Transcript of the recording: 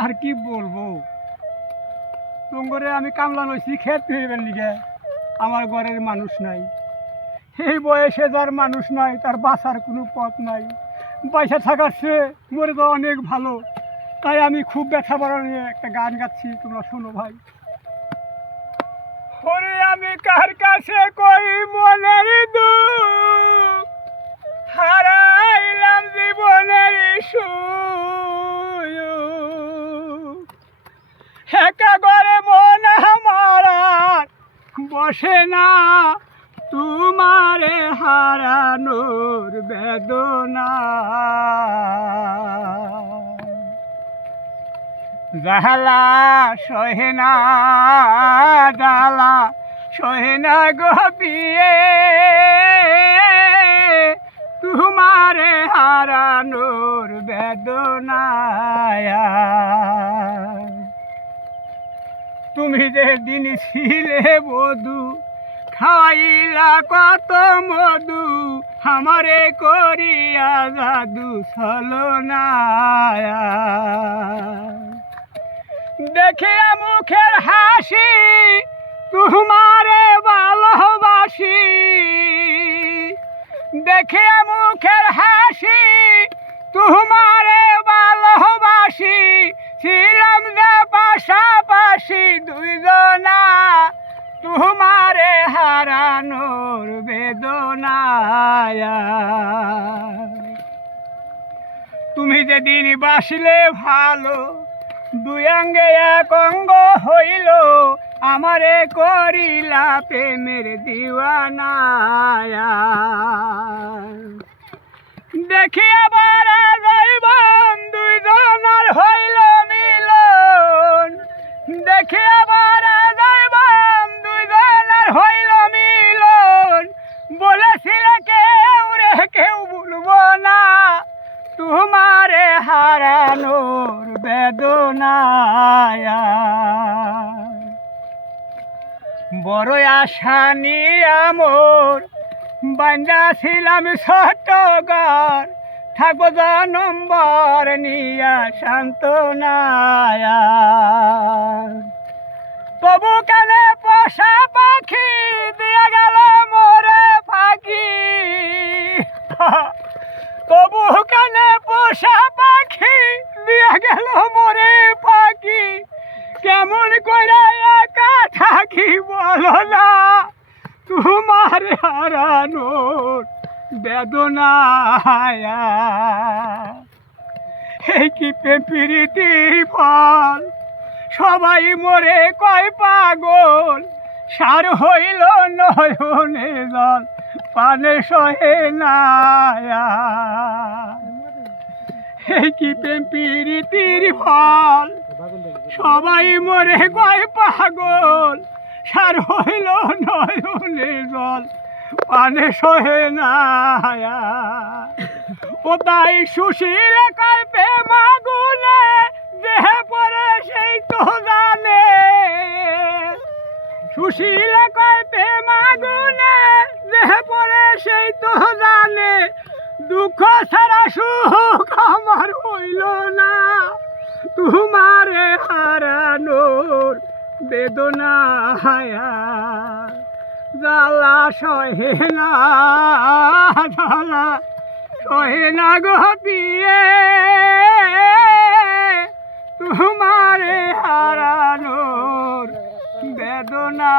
আর কি বলবো তোমারে আমি কামলা নইছি খেত পেয়েবেন লিগে আমার ঘরের মানুষ নাই এই বয়সে যার মানুষ নাই তার বাঁচার কোনো পথ নাই পয়সা থাকার চেয়ে মরে তো অনেক ভালো তাই আমি খুব ব্যথা বড় নিয়ে একটা গান গাচ্ছি তোমরা শোনো ভাই ওরে আমি কার কাছে কই মনের দুঃখ হারাইলাম জীবনের সুখ একা ঘরে মন আমার বসে না তোমারে হারানোর বেদনা জালা সহে না জালা সহে না গো পিয়ে তোমারে হারানোর বেদনা তুমি যে দিন ছিলে বধু খাইলা কত মধু আমারে করিয়া জাদু ছলনা দেখিয়া মুখের হাসি তোমারে ভালোবাসি দেখিয়া মুখের হাসি তোমারে ভালোবাসি ছিলাম যে পাশাপাশি দুইজনা তোমারে হারানোর বেদনা তুমি যেদিন বাসলে ভালো দুই অঙ্গে এক অঙ্গ হইল আমারে করিলা প্রেমের দিওয়ানা দেখিয়া বারা যাইবান দুইজনের হইল মিলন দেখিয়া বারা যাইবান দুইজনের হইল মিলন বলেছিলে কেউ রে কেউ ভুলবো না তোমারে হারানোর বেদনা বড় আশা নিয়া মোর বান্দা ছিলাম ছোট ঘর থাকবো নম্বর নিয়া সান্ত্বনা তবু কানে পোষা পাখি দিয়া গেল মোরে ফাঁকি তবু কানে পোষা পাখি দিয়া গেল মোরে ফাঁকি কেমন করে একা থাকি বলো না তোমার হারানোর বেদনা এই কি প্রীতির ফল সবাই মরে কয় পাগল সার হইল নয়নে জল পানে সহে না এই কি প্রীতির ফল সবাই মরে কয় পাগল সার হইল নয়নে জল পানে সহে না ও তাই সুশীল কল্পে মাগুনে দেহে পরে সেই তো জানে সুশীল কল্পে মাগুনে দেহে পরে সেই তো জানে দুঃখ ছাড়া সুখ আমার হইল না তোমারে হারানোর বেদনা জ্বালা সহে না জ্বালা সহে না গো পিয়ে তোমারে হারানোর বেদনা